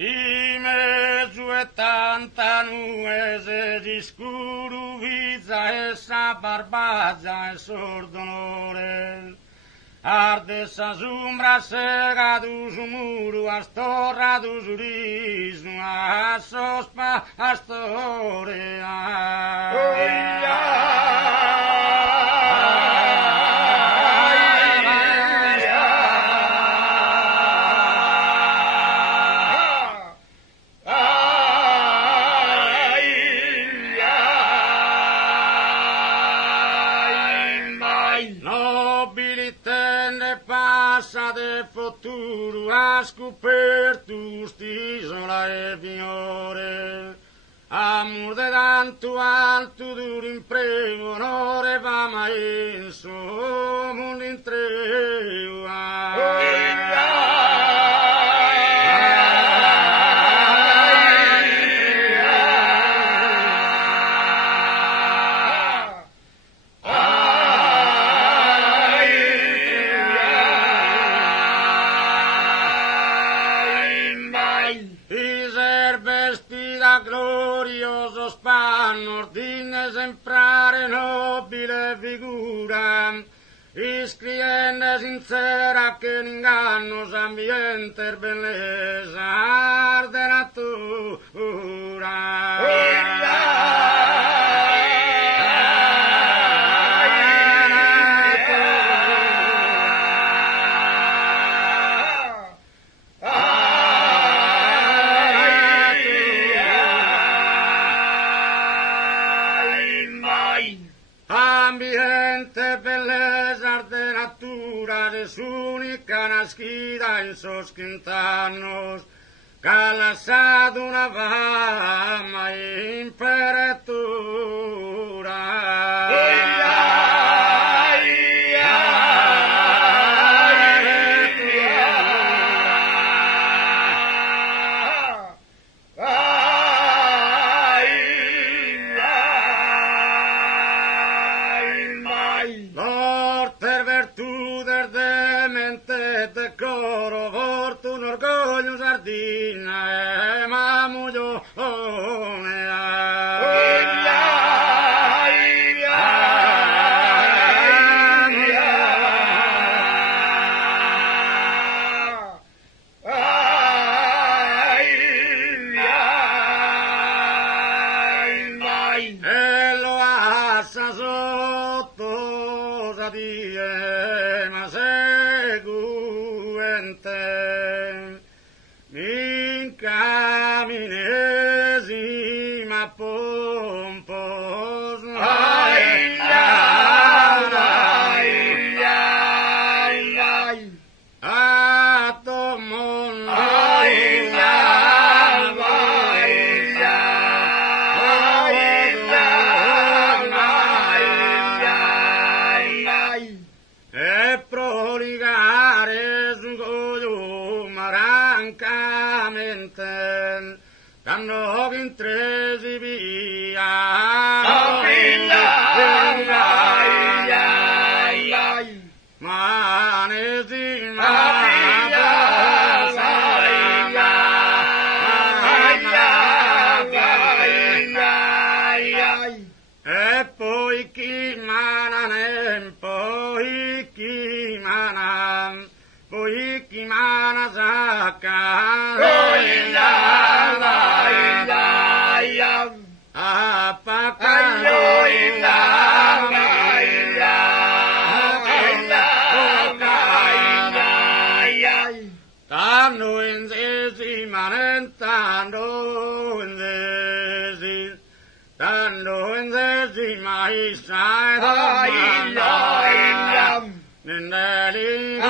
I mezzo e tanta nuese di scuruvizza e sa barbazza e sordonore. Arde sa zumbra sega du muru a storra du jurismo a sospa a passa de futuro a scoperto st'isola e vignore. Amor de tanto alto duro imprego, onore va mai in suo mondo intrego. Glorioso spanno, ordine esemplare, nobile figura, iscriende sincera che l'inganno s'ambiente bellezza arde natura. Ambiente, bellezza de natura, es única nascida en sos quintanos, que ha lasciato una fama imperatura. Decoro, fortuna, orgoglio, sardina e mamuglione. E lo assa sotto sadie, ma in caminesima pompos a tomon e proligare su marancamente canno intresi via manesi e poi chi manan poi chi manan poi chi mana sacca a tanno in sesi manentando in sesi tanno in sesi mai sai nendeli